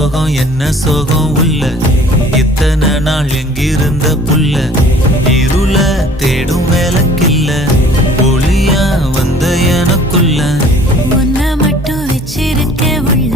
சோகம் என்ன சோகம் உள்ள இத்தனை நாள் எங்கிருந்த புல்ல இருள தேடும் வேலைக்கில்ல ஒளியா வந்த எனக்குள்ள உன்னை மட்டும் வச்சிருக்க உள்ள